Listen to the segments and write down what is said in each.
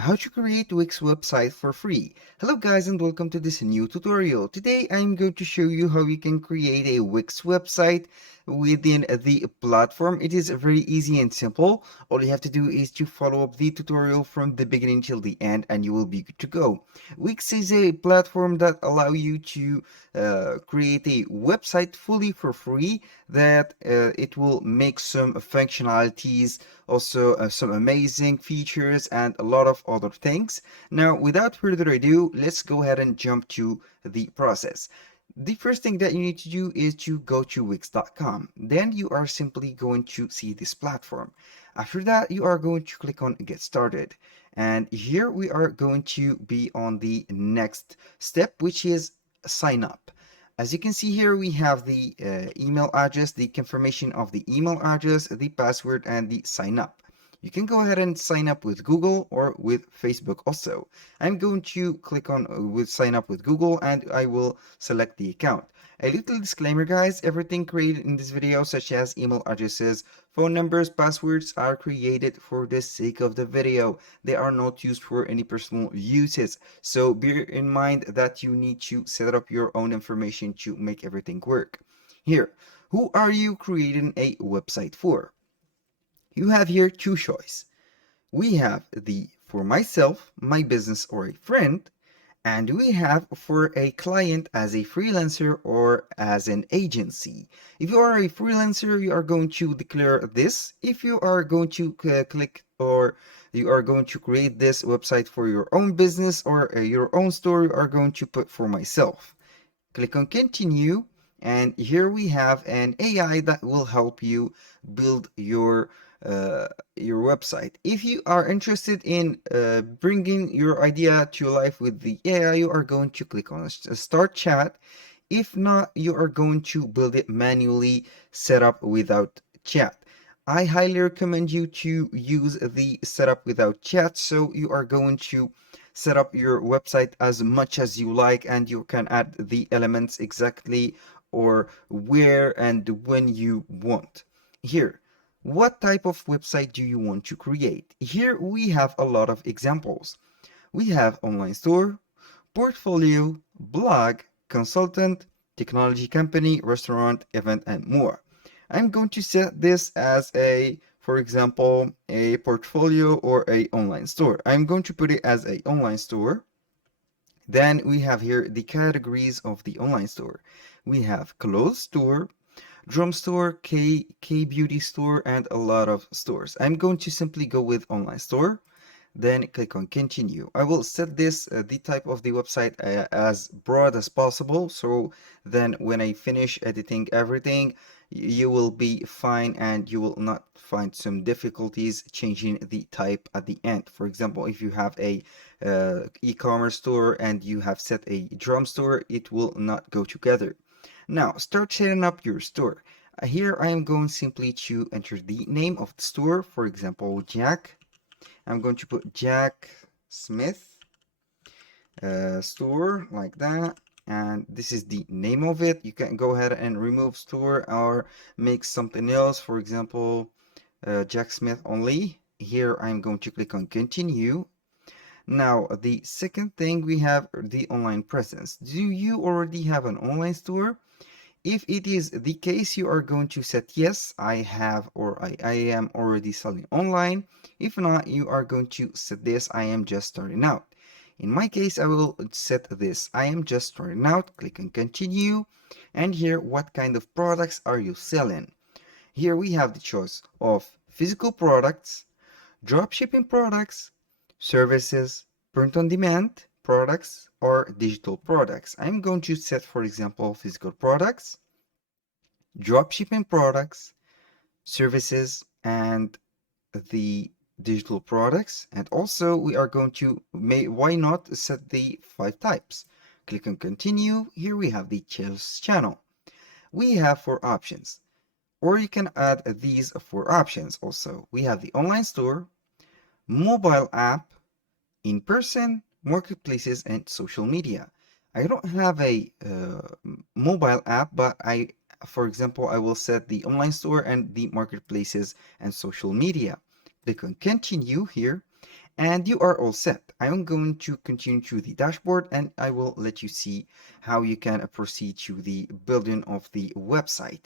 How to create Wix website for free. Hello guys and welcome to this new tutorial. Today I'm going to show you how you can create a Wix website within the platform. It is very easy and simple. All you have to do is to follow up the tutorial from the beginning till the end and you will be good to go. Wix is a platform that allow you to create a website fully for free that it will make some functionalities, also some amazing features and a lot of other things. Now, without further ado, let's go ahead and jump to the process. The first thing that you need to do is to go to Wix.com. Then you are simply going to see this platform. After that, you are going to click on Get Started. And here we are going to be on the next step, which is sign up. As you can see here, we have the email address, the confirmation of the email address, the password, and the sign up. You can go ahead and sign up with Google or with Facebook also. I'm going to click on with sign up with Google and I will select the account. A little disclaimer guys, everything created in this video such as email addresses, phone numbers, passwords are created for the sake of the video. They are not used for any personal uses. So bear in mind that you need to set up your own information to make everything work. Here, who are you creating a website for? You have here two choices. We have the for myself, my business, or a friend, and we have for a client as a freelancer or as an agency. If you are a freelancer, you are going to declare this. If you are going to click or you are going to create this website for your own business or your own store, you are going to put for myself. Click on continue, and here we have an AI that will help you build uh, your website. If you are interested in bringing your idea to life with the AI, you are going to click on start chat. If not, you are going to build it manually, set up without chat. I highly recommend you to use the setup without chat, so you are going to set up your website as much as you like and you can add the elements exactly or where and when you want. Here, what type of website do you want to create? Here we have a lot of examples. We have online store, portfolio, blog, consultant, technology company, restaurant, event, and more. I'm going to set this as a, for example, a portfolio or a online store. I'm going to put it as a online store. Then we have here the categories of the online store. We have clothes store, drum store, K beauty store, and a lot of stores. I'm going to simply go with online store, then click on continue. I will set this the type of the website as broad as possible, so then when I finish editing everything, you will be fine and you will not find some difficulties changing the type at the end. For example, if you have a e-commerce store and you have set a drum store, it will not go together. Now start setting up your store. Here I am going simply to enter the name of the store, for example Jack. I'm going to put Jack Smith store like that, and this is the name of it. You can go ahead and remove store or make something else, for example Jack Smith only. Here I'm going to click on continue. Now the second thing, we have the online presence. Do you already have an online store? If it is the case, you are going to set yes, I have, or I am already selling online. If not, you are going to set this, I am just starting out. In my case, I will set this, I am just starting out. Click on continue. And here, what kind of products are you selling? Here we have the choice of physical products, dropshipping products, services, print on demand products, or digital products. I'm going to set, for example, physical products, dropshipping products, services, and the digital products. And also we are going to why not set the 5 types. Click on continue. Here we have the sales channel. We have 4 options, or you can add these 4 options also. We have the online store, mobile app, in-person, marketplaces, and social media. I don't have a mobile app, but for example, I will set the online store and the marketplaces and social media. Click on continue here. And you are all set. I'm going to continue to the dashboard and I will let you see how you can proceed to the building of the website.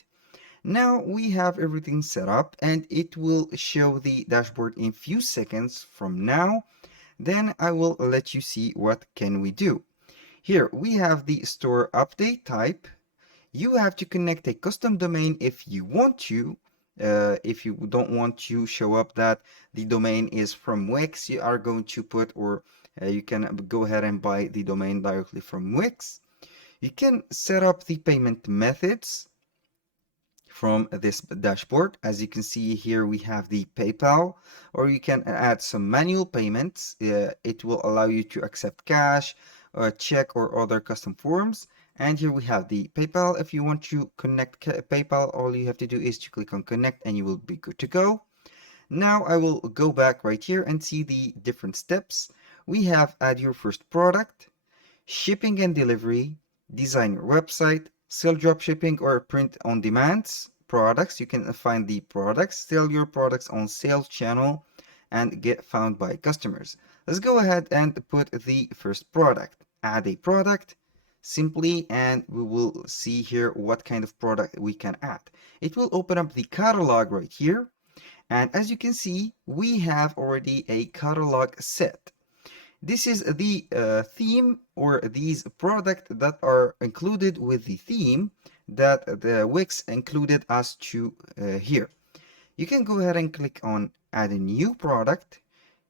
Now we have everything set up and it will show the dashboard in few seconds from now. Then I will let you see what can we do. Here we have the store update type. You have to connect a custom domain if you want to. If you don't want to show up that the domain is from Wix, you are going to put, or you can go ahead and buy the domain directly from Wix. You can set up the payment methods from this dashboard. As you can see here, we have the PayPal, or you can add some manual payments. It will allow you to accept cash, check, or other custom forms. And here we have the PayPal. If you want to connect PayPal, all you have to do is to click on connect and you will be good to go. Now I will go back right here and see the different steps. We have add your first product, shipping and delivery, design your website, sell drop shipping or print on demand products. You can find the products, sell your products on sales channel, and get found by customers. Let's go ahead and put the first product. Add a product simply, and we will see here what kind of product we can add. It will open up the catalog right here. And as you can see, we have already a catalog set. This is the theme or these products that are included with the theme that the Wix included us to here. You can go ahead and click on add a new product.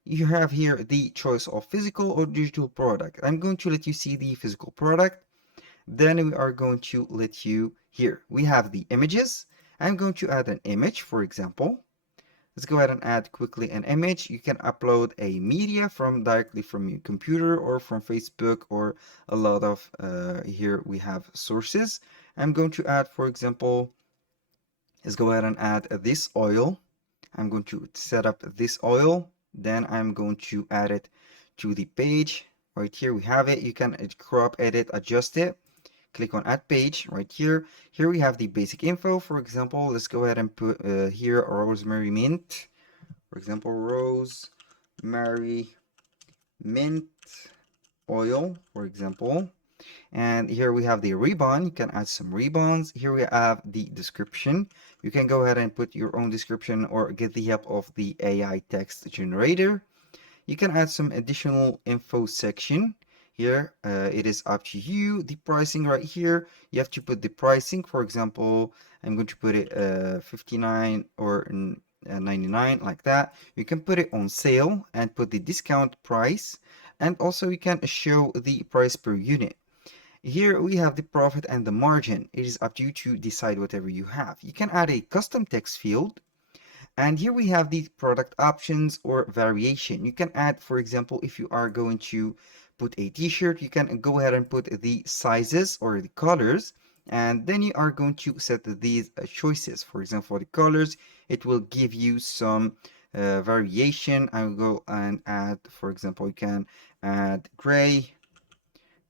You have here the choice of physical or digital product. I'm going to let you see the physical product. Then we are going to let you here. We have the images. I'm going to add an image, for example. Let's go ahead and add quickly an image. You can upload a media directly from your computer or from Facebook or a lot of, here we have sources. I'm going to add, for example, let's go ahead and add this oil. I'm going to set up this oil. Then I'm going to add it to the page. Right here we have it. You can crop, edit, adjust it. Click on add page right here. Here we have the basic info. For example, let's go ahead and put here rosemary mint. For example, rosemary mint oil, for example. And here we have the ribbon. You can add some ribbons. Here we have the description. You can go ahead and put your own description or get the help of the AI text generator. You can add some additional info section. Here, it is up to you. The pricing right here, you have to put the pricing. For example, I'm going to put it 59 or 99 like that. You can put it on sale and put the discount price. And also you can show the price per unit. Here we have the profit and the margin. It is up to you to decide whatever you have. You can add a custom text field. And here we have the product options or variation. You can add, for example, if you are going to put a t-shirt, you can go ahead and put the sizes or the colors. And then you are going to set these choices. For example, for the colors, it will give you some variation. I will go and add, for example, you can add gray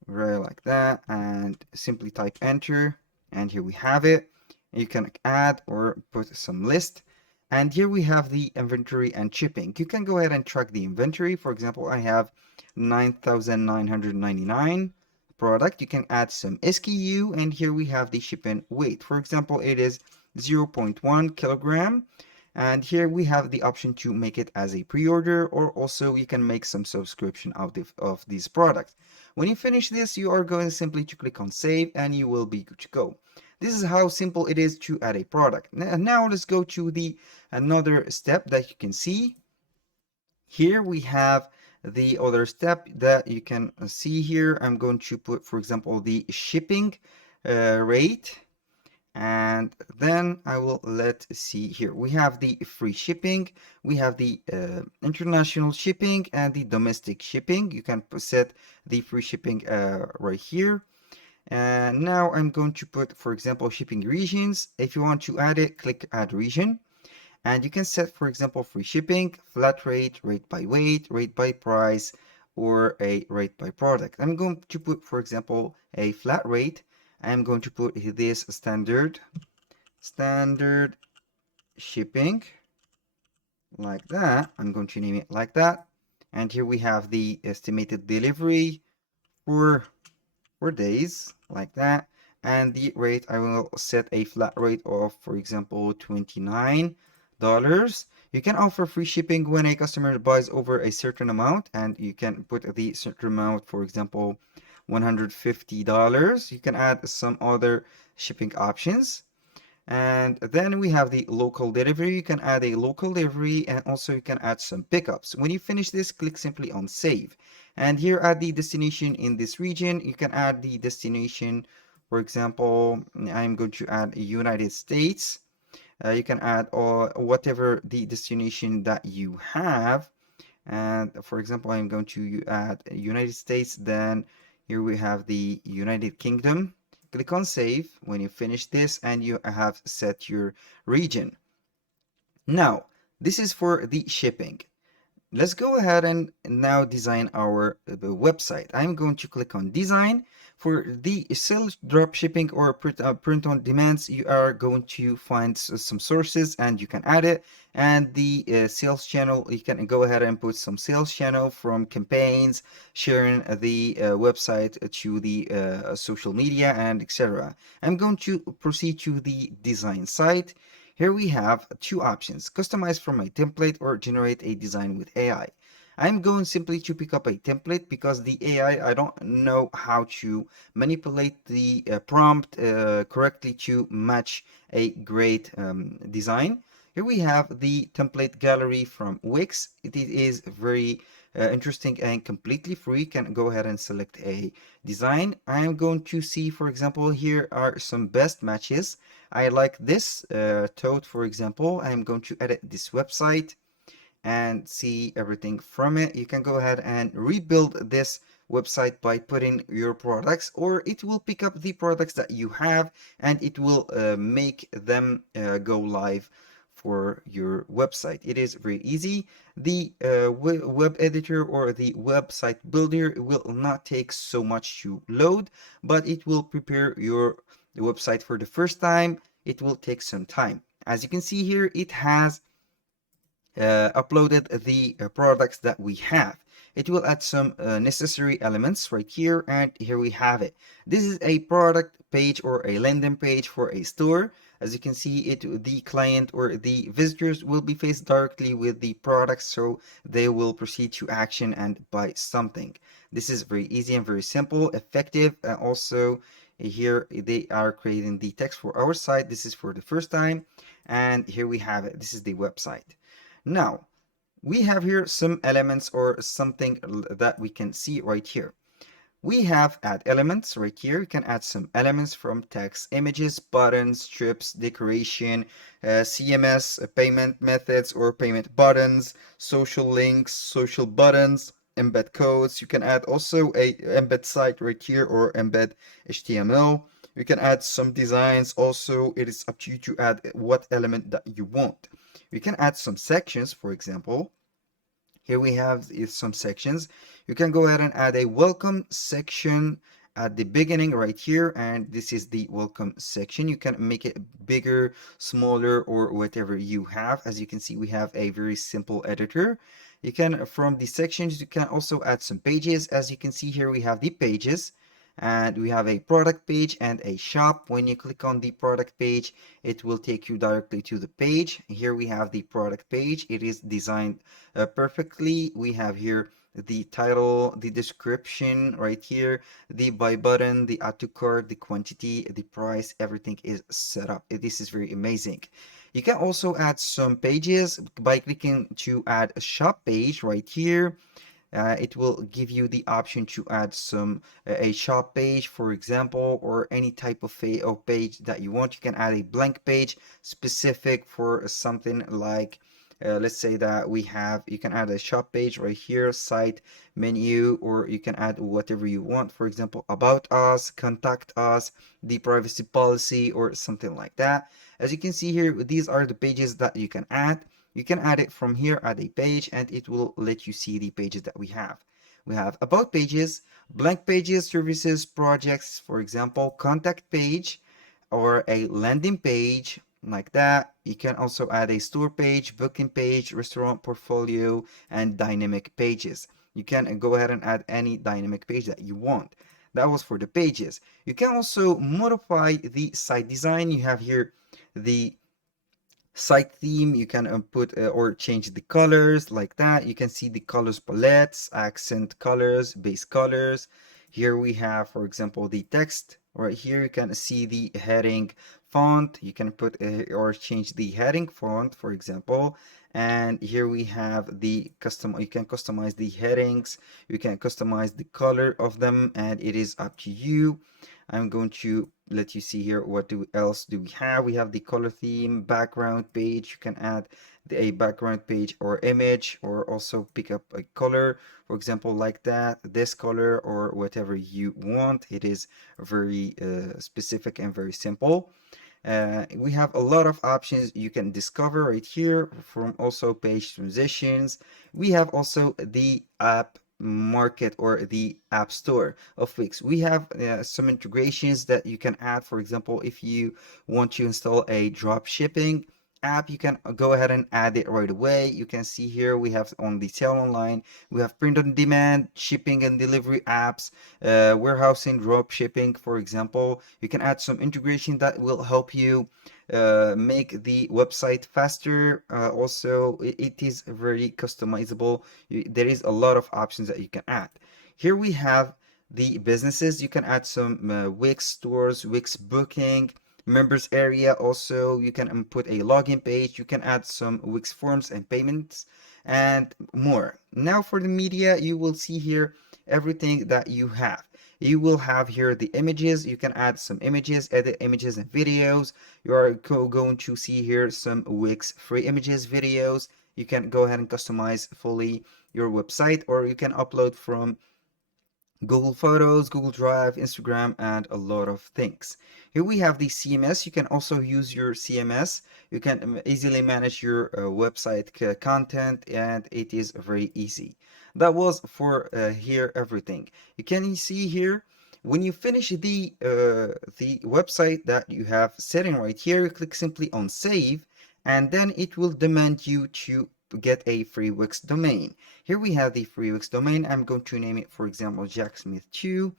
like that, and simply type enter. And here we have it. You can add or put some list. And here we have the inventory and shipping. You can go ahead and track the inventory. For example, I have 9,999 product. You can add some SKU, and here we have the shipping weight. For example, it is 0.1 kilogram. And here we have the option to make it as a pre-order, or also you can make some subscription out of these products. When you finish this, you are going simply to click on save and you will be good to go. This is how simple it is to add a product. Now let's go to the another step that you can see. Here we have the other step that you can see here. I'm going to put, for example, the shipping rate. And then I will see here. We have the free shipping, we have the international shipping and the domestic shipping. You can set the free shipping right here. And now I'm going to put, for example, shipping regions. If you want to add it, click add region. And you can set, for example, free shipping, flat rate, rate by weight, rate by price, or a rate by product. I'm going to put, for example, a flat rate. I'm going to put this standard shipping like that. I'm going to name it like that. And here we have the estimated delivery for 4 days, like that. And the rate, I will set a flat rate of, for example, $29. You can offer free shipping when a customer buys over a certain amount, and you can put the certain amount, for example, $150. You can add some other shipping options. And then we have the local delivery. You can add a local delivery, and also you can add some pickups. When you finish this, click simply on save. And here at the destination in this region, you can add the destination. For example, I'm going to add United States. You can add whatever the destination that you have. And for example, I'm going to add United States. Then here we have the United Kingdom. Click on save when you finish this and you have set your region. Now, this is for the shipping. Let's go ahead and now design our website. I'm going to click on design. For the sales drop shipping or print on demands, you are going to find some sources and you can add it. And the sales channel, you can go ahead and put some sales channel from campaigns, sharing the website to the social media, and etc. I'm going to proceed to the design site. Here we have two options: customize from a template or generate a design with AI. I'm going simply to pick up a template because the I don't know how to manipulate the prompt correctly to match a great design. Here we have the template gallery from Wix. It is very interesting and completely free. You can go ahead and select a design. I'm going to see, for example, here are some best matches. I like this tote, for example. I'm going to edit this website and see everything from it. You can go ahead and rebuild this website by putting your products, or it will pick up the products that you have and it will make them go live for your website. It is very easy. The web editor or the website builder will not take so much to load, but it will prepare your website for the first time. It will take some time. As you can see here, it has uploaded the products that we have. It will add some necessary elements right here, and here we have it. This is a product page or a landing page for a store. As you can see, the client or the visitors will be faced directly with the products, so they will proceed to action and buy something. This is very easy and very simple, effective. Also, here they are creating the text for our site. This is for the first time, and here we have it. This is the website. Now, we have here some elements or something that we can see right here. We have add elements right here. You can add some elements from text, images, buttons, strips, decoration, CMS, payment methods or payment buttons, social links, social buttons, embed codes. You can add also a embed site right here or embed HTML. You can add some designs. Also, it is up to you to add what element that you want. You can add some sections, for example. Here we have some sections. You can go ahead and add a welcome section at the beginning right here, and this is the welcome section. You can make it bigger, smaller, or whatever you have. As you can see, we have a very simple editor. You can, from the sections, you can also add some pages. As you can see here, we have the pages, and we have a product page and a shop. When you click on the product page, it will take you directly to the page. Here we have the product page. It is designed perfectly. We have here the title, the description right here, the buy button, the add to cart, the quantity, the price, everything is set up. This is very amazing. You can also add some pages by clicking to add a shop page right here. It will give you the option to add some a shop page, for example, or any type of page that you want. You can add a blank page specific for something like let's say that you can add a shop page right here, site menu, or you can add whatever you want. For example, about us, contact us, the privacy policy, or something like that. As you can see here, these are the pages that you can add. You can add it from here, add a page, and it will let you see the pages that we have. We have about pages, blank pages, services, projects, for example, contact page, or a landing page, like that. You can also add a store page, booking page, restaurant portfolio, and dynamic pages. You can go ahead and add any dynamic page that you want. That was for the pages. You can also modify the site design. You have here the site theme. You can put or change the colors like that. You can see the colors palettes, accent colors, base colors. Here we have, for example, the text. Right here you can see the heading font. You can put or change the heading font, for example. And here we have the custom. You can customize the headings. You can customize the color of them, and it is up to you. I'm going to let you see here what else do we have. We have the color theme, background page. You can add a background page or image, or also pick up a color, for example, like that, this color, or whatever you want. It is very specific and very simple. We have a lot of options you can discover right here, from also page transitions. We have also the app market or the app store of Wix. We have some integrations that you can add. For example, if you want to install a drop shipping app, you can go ahead and add it right away. You can see here we have on the sell online, we have print on demand, shipping and delivery apps, warehousing, drop shipping, for example. You can add some integration that will help you make the website faster. Also, it is very customizable. There is a lot of options that you can add. Here we have the businesses. You can add some Wix stores, Wix booking, members area. Also, you can put a login page. You can add some Wix forms and payments and more. Now for the media, you will see here everything that you have. You will have here the images. You can add some images, edit images and videos. You are going to see here some Wix free images, videos. You can go ahead and customize fully your website, or you can upload from Google Photos, Google Drive, Instagram, and a lot of things. Here we have the CMS. You can also use your CMS. You can easily manage your website content, and it is very easy. That was for here everything. You can see here when you finish the website that you have setting right here, you click simply on save, and then it will demand you to get a free Wix domain. Here we have the free Wix domain. I'm going to name it, for example, Jacksmith2,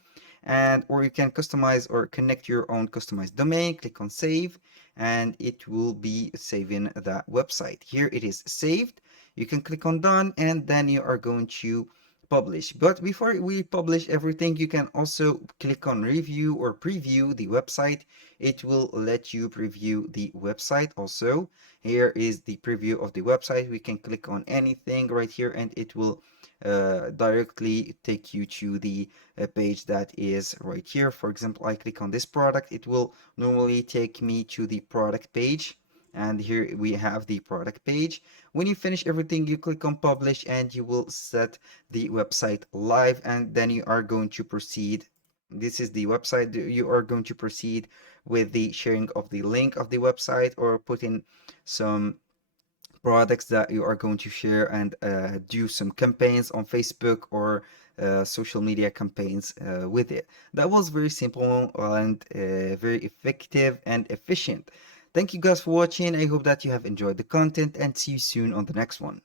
and or you can customize or connect your own customized domain. Click on save, and it will be saving that website. Here it is saved. You can click on done, and then you are going to publish. But before we publish everything, you can also click on review or preview the website. It will let you preview the website also. Here is the preview of the website. We can click on anything right here, and it will directly take you to the page that is right here. For example, I click on this product, it will normally take me to the product page, and here we have the product page. When you finish everything, you click on publish, and you will set the website live, and then you are going to proceed. This is the website. You are going to proceed with the sharing of the link of the website, or put in some products that you are going to share, and do some campaigns on Facebook, or social media campaigns with it. That was very simple and very effective and efficient. Thank you guys for watching. I hope that you have enjoyed the content, and see you soon on the next one.